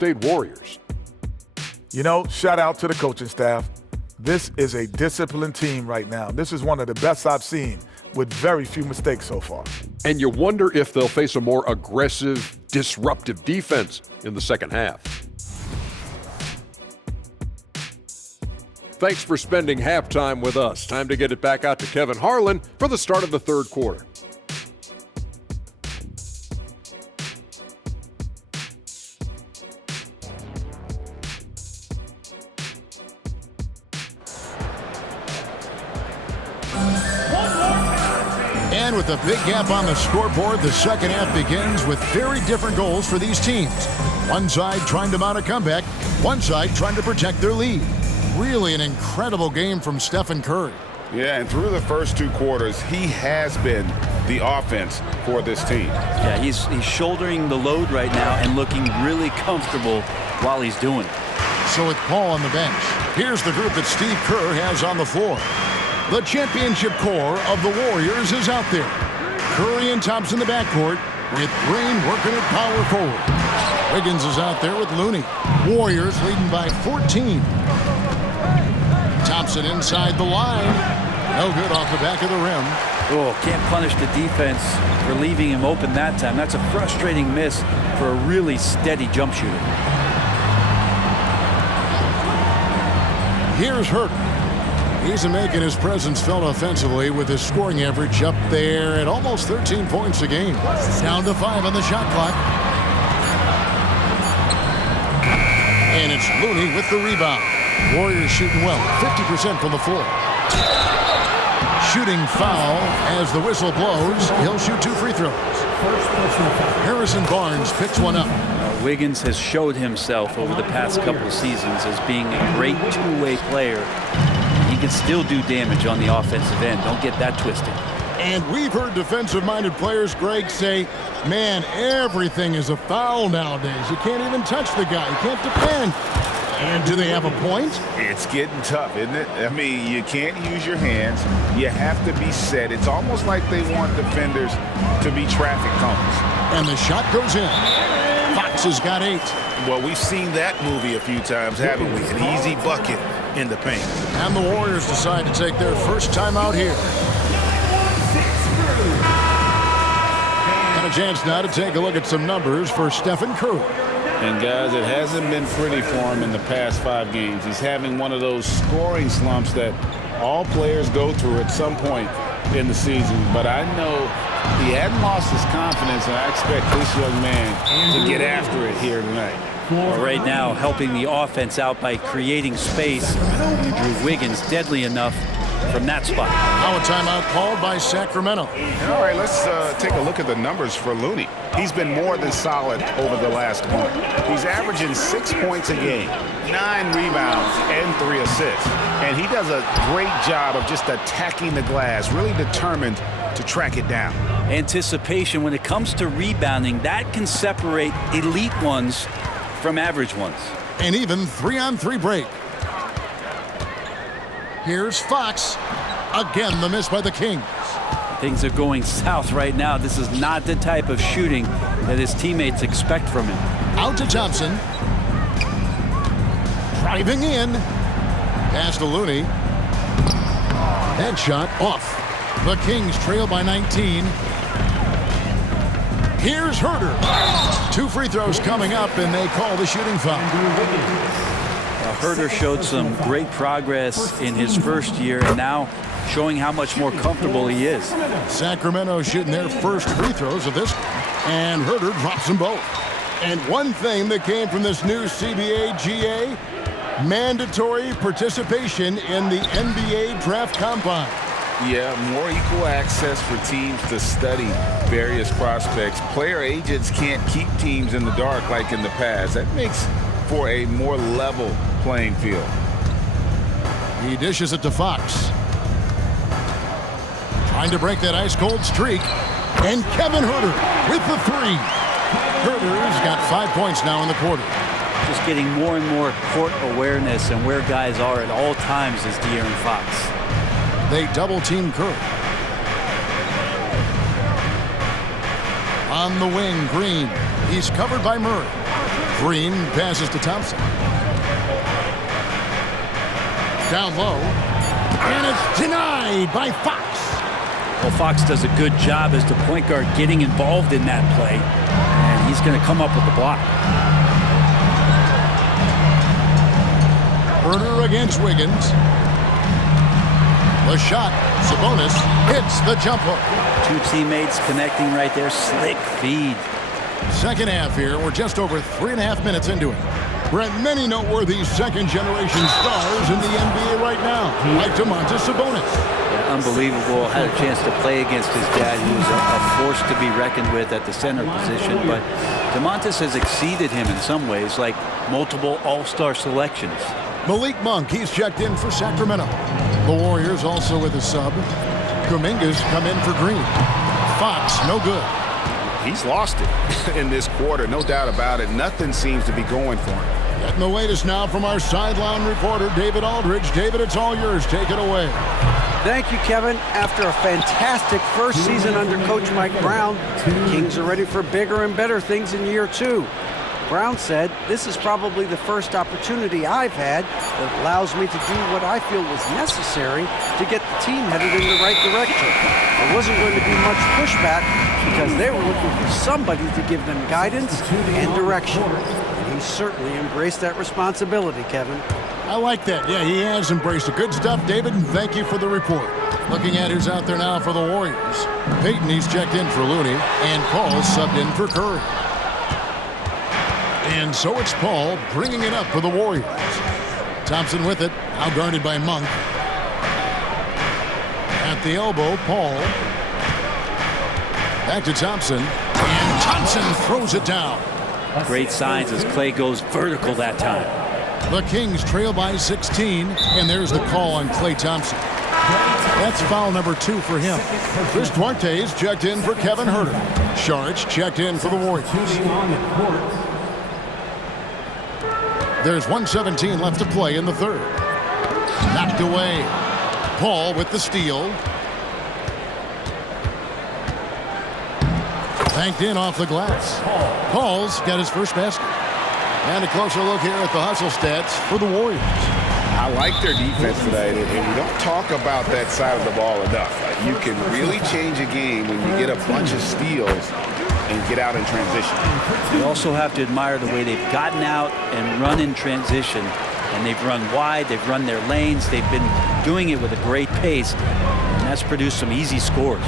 State Warriors. You know, shout out to the coaching staff. This is a disciplined team right now. This is one of the best I've seen with very few mistakes so far. And you wonder if they'll face a more aggressive, disruptive defense in the second half. Thanks for spending halftime with us. Time to get it back out to Kevin Harlan for the start of the third quarter. And with a big gap on the scoreboard, the second half begins with very different goals for these teams. One side trying to mount a comeback, one side trying to protect their lead. Really an incredible game from Stephen Curry. Yeah, and through the first two quarters, he has been the offense for this team. Yeah, he's shouldering the load right now and looking really comfortable while he's doing it. So with Paul on the bench, here's the group that Steve Kerr has on the floor. The championship core of the Warriors is out there. Curry and Thompson in the backcourt, with Green working at power forward. Wiggins is out there with Looney. Warriors leading by 14. Thompson inside the line. No good off the back of the rim. Oh, can't punish the defense for leaving him open that time. That's a frustrating miss for a really steady jump shooter. Here's Hurt. He's making his presence felt offensively with his scoring average up there at almost 13 points a game. Down to 5 on the shot clock. And it's Looney with the rebound. Warriors shooting well, 50% from the floor. Shooting foul as the whistle blows. He'll shoot 2 free throws. Harrison Barnes picks one up. Wiggins has showed himself over the past couple of seasons as being a great two-way player. He can still do damage on the offensive end. Don't get that twisted. And we've heard defensive-minded players, Greg, say, man, everything is a foul nowadays. You can't even touch the guy. You can't defend. And do they have a point? It's getting tough, isn't it? I mean, you can't use your hands. You have to be set. It's almost like they want defenders to be traffic cones. And the shot goes in. Fox has got 8. Well, we've seen that movie a few times, haven't we? An easy bucket in the paint. And the Warriors decide to take their first time out here. And a chance now to take a look at some numbers for Stephen Curry. And guys, it hasn't been pretty for him in the past 5 games. He's having one of those scoring slumps that all players go through at some point in the season. But I know he hadn't lost his confidence, and I expect this young man to get after it here tonight. Well, right now, helping the offense out by creating space. Andrew Wiggins deadly enough from that spot. Now a timeout called by Sacramento. All right, let's take a look at the numbers for Looney. He's been more than solid over the last month. He's averaging 6 points a game, 9 rebounds, and 3 assists. And he does a great job of just attacking the glass, really determined to track it down. Anticipation when it comes to rebounding, that can separate elite ones from average ones. And even 3-on-3 break. Here's Fox. Again, the miss by the Kings. Things are going south right now. This is not the type of shooting that his teammates expect from him. Out to Thompson. Driving in. Pass to Looney. That shot off. The Kings trail by 19. Here's Herter. 2 free throws coming up, and they call the shooting foul. Herter showed some great progress in his first year, and now showing how much more comfortable he is. Sacramento shooting their first free throws of this, and Herter drops them both. And one thing that came from this new CBA GA, mandatory participation in the NBA Draft Combine. Yeah, more equal access for teams to study various prospects. Player agents can't keep teams in the dark like in the past. That makes for a more level playing field. He dishes it to Fox. Trying to break that ice-cold streak. And Kevin Herter with the 3. Herter's got 5 points now in the quarter. Just getting more and more court awareness and where guys are at all times is De'Aaron Fox. They double-team Curry. On the wing, Green. He's covered by Murray. Green passes to Thompson. Down low. And it's denied by Fox. Well, Fox does a good job as the point guard getting involved in that play. And he's going to come up with the block. Herder against Wiggins. The shot. Sabonis hits the jump hook. Two teammates connecting right there. Slick feed. Second half here. We're just over 3.5 minutes into it. Brent, many noteworthy second-generation stars in the NBA right now, like Domantas Sabonis. Yeah, unbelievable. Had a chance to play against his dad, who was a force to be reckoned with at the center position. But Domantas has exceeded him in some ways, like multiple all-star selections. Malik Monk, he's checked in for Sacramento. The Warriors also with a sub. Kuminga's come in for Green. Fox, no good. He's lost it in this quarter, no doubt about it. Nothing seems to be going for him. Getting the latest now from our sideline reporter, David Aldridge. David, it's all yours. Take it away. Thank you, Kevin. After a fantastic first season under Coach Mike Brown, the Kings are ready for bigger and better things in year 2. Brown said, "This is probably the first opportunity I've had that allows me to do what I feel was necessary to get the team headed in the right direction. There wasn't going to be much pushback because they were looking for somebody to give them guidance and direction." And he certainly embraced that responsibility, Kevin. I like that. Yeah, he has embraced it. Good stuff, David, and thank you for the report. Looking at who's out there now for the Warriors. Payton, he's checked in for Looney, and Paul subbed in for Curry. And so it's Paul bringing it up for the Warriors. Thompson with it, now guarded by Monk. At the elbow, Paul. Back to Thompson, and Thompson throws it down. Great signs as Clay goes vertical that time. The Kings trail by 16, and there's the call on Klay Thompson. That's foul number 2 for him. Chris Duarte's checked in for Kevin Herter. Saric checked in for the Warriors. There's 1:17 left to play in the third. Knocked away. Paul with the steal. Banked in off the glass. Paul's got his first basket. And a closer look here at the hustle stats for the Warriors. I like their defense today, and we don't talk about that side of the ball enough. You can really change a game when you get a bunch of steals and get out in transition. You also have to admire the way they've gotten out and run in transition. And they've run wide, they've run their lanes, they've been doing it with a great pace. And that's produced some easy scores.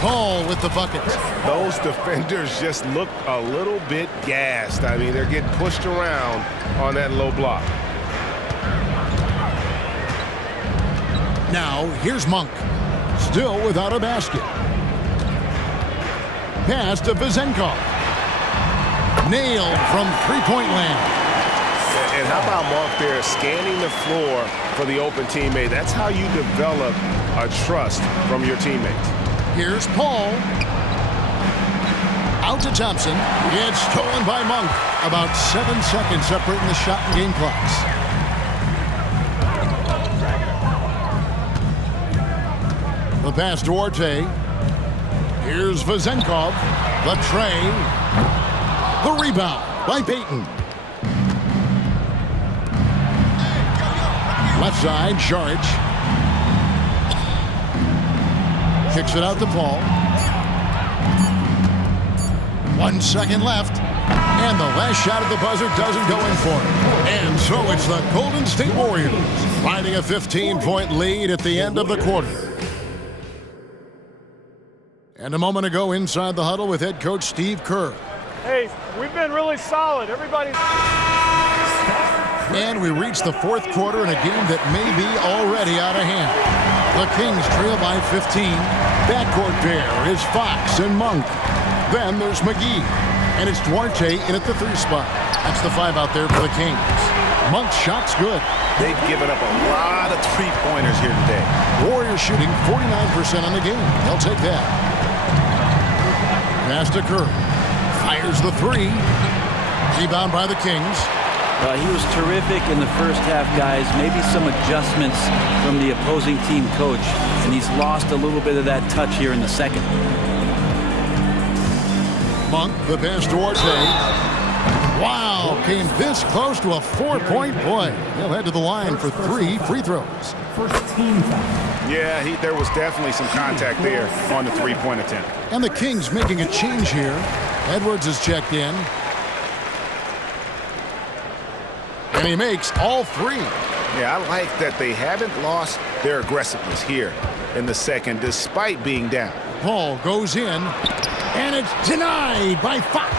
Paul with the bucket. Those defenders just look a little bit gassed. I mean, they're getting pushed around on that low block. Now, here's Monk. Still without a basket. Pass to Vezenkov. Nailed from three-point land. And how about Monk there scanning the floor for the open teammate? That's how you develop a trust from your teammates. Here's Paul. Out to Thompson. It's stolen by Monk. About 7 seconds separating the shot and game clocks. The pass to Duarte. Here's Vezenkov. The tray. The rebound by Payton. Left side, Saric. Kicks it out to Paul. 1 second left. And the last shot at the buzzer doesn't go in for it. And so it's the Golden State Warriors finding a 15-point lead at the end of the quarter. And a moment ago inside the huddle with head coach Steve Kerr. Hey, we've been really solid. Everybody's... And we reach the fourth quarter in a game that may be already out of hand. The Kings trail by 15. Backcourt pair is Fox and Monk. Then there's McGee. And it's Duarte in at the 3 spot. That's the 5 out there for the Kings. Monk's shot's good. They've given up a lot of three-pointers here today. Warriors shooting 49% on the game. They'll take that. Pass to Kerr. Fires the 3. Rebound by the Kings. He was terrific in the first half, guys. Maybe some adjustments from the opposing team coach, and he's lost a little bit of that touch here in the second. Monk, the pass to Duarte. Wow, came this close to a 4-point play. He'll head to the line for 3 free throws. First team foul. Yeah, there was definitely some contact there on the three-point attempt. And the Kings making a change here. Edwards is checked in. And he makes all 3. Yeah, I like that they haven't lost their aggressiveness here in the second despite being down. Paul goes in, and it's denied by Fox.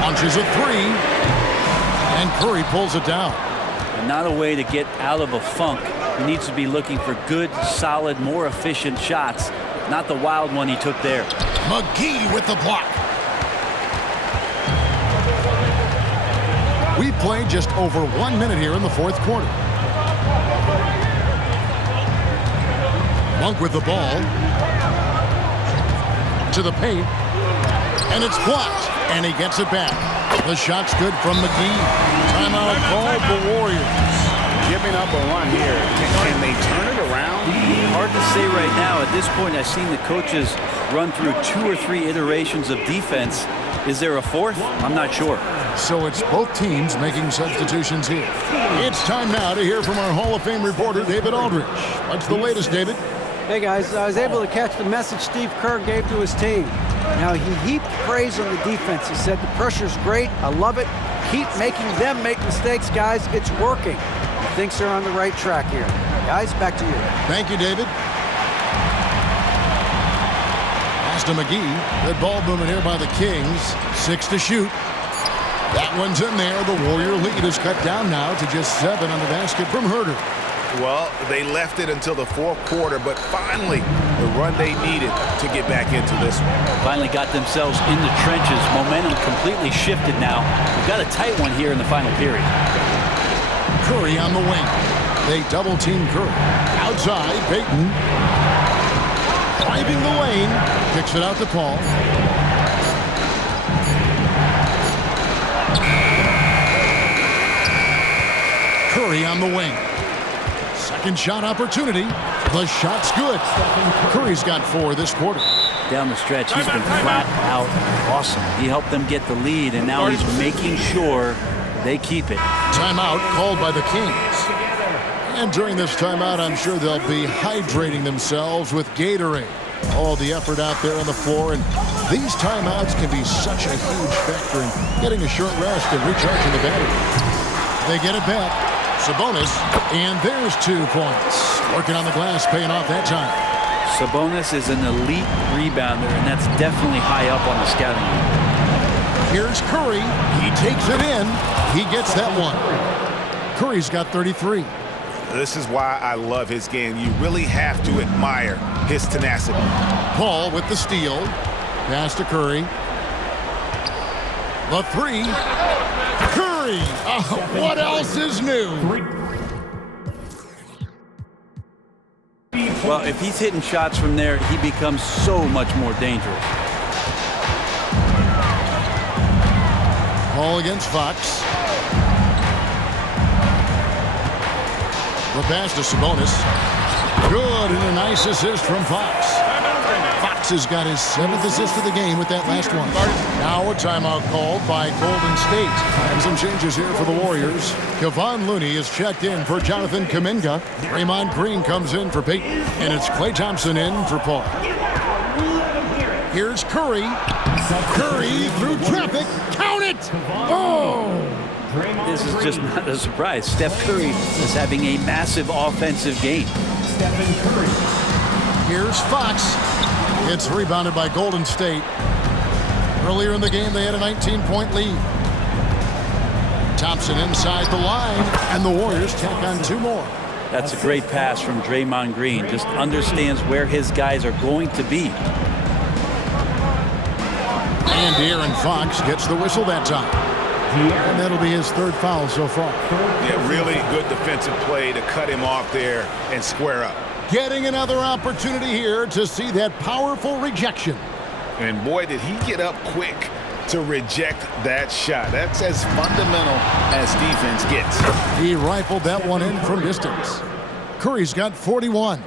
Launches a 3, and Curry pulls it down. And not a way to get out of a funk. He needs to be looking for good, solid, more efficient shots, not the wild one he took there. McGee with the block. We played just over 1 minute here in the fourth quarter. Monk with the ball. To the paint. And it's blocked. And he gets it back. The shot's good from McGee. Timeout called the Warriors. Giving up a run here. Can they turn it around? Hard to say right now. At this point, I've seen the coaches run through 2 or 3 iterations of defense. Is there a 4th? I'm not sure. So it's both teams making substitutions here. It's time now to hear from our Hall of Fame reporter, David Aldridge. What's the latest, David? Hey, guys. I was able to catch the message Steve Kerr gave to his team. Now, he heaped praise on the defense. He said, the pressure's great. I love it. Keep making them make mistakes, guys. It's working. He thinks they're on the right track here. Guys, back to you. Thank you, David. Pass to McGee. Good ball movement here by the Kings. 6 to shoot. That one's in there. The Warrior lead is cut down now to just 7 on the basket from Herter. Well, they left it until the fourth quarter, but finally the run they needed to get back into this one. Finally got themselves in the trenches. Momentum completely shifted now. We've got a tight one here in the final period. Curry on the wing. They double team Curry. Outside, Payton. Driving the lane. Kicks it out to Paul. Curry on the wing. Second shot opportunity. The shot's good. Curry's got 4 this quarter. Down the stretch, he's been flat out awesome. He helped them get the lead, and now he's making sure they keep it. Timeout called by the Kings. And during this timeout, I'm sure they'll be hydrating themselves with Gatorade. All the effort out there on the floor, and these timeouts can be such a huge factor in getting a short rest and recharging the battery. They get it back. Sabonis, and there's 2 points. Working on the glass, paying off that time. Sabonis is an elite rebounder, and that's definitely high up on the scouting board. Here's Curry. He takes it in. He gets that one. Curry's got 33. This is why I love his game. You really have to admire his tenacity. Paul with the steal. Pass to Curry. The 3. Curry! What else is new? Well, if he's hitting shots from there, he becomes so much more dangerous. Paul against Fox. The pass to Sabonis. Good, and a nice assist from Fox. Fox has got his 7th assist of the game with that last one. Now a timeout called by Golden State. And some changes here for the Warriors. Kevon Looney is checked in for Jonathan Kuminga. Draymond Green comes in for Payton. And it's Klay Thompson in for Paul. Here's Curry. Curry through traffic. Count it! Oh! This is just not a surprise. Steph Curry is having a massive offensive game. Stephen Curry. Here's Fox. It's rebounded by Golden State. Earlier in the game, they had a 19-point lead. Thompson inside the line, and the Warriors tack on 2 more. That's a great pass from Draymond Green. Just understands where his guys are going to be. And De'Aaron Fox gets the whistle that time. And that'll be his 3rd foul so far. Yeah, really good defensive play to cut him off there and square up. Getting another opportunity here to see that powerful rejection. And boy, did he get up quick to reject that shot. That's as fundamental as defense gets. He rifled that one in from distance. Curry's got 41.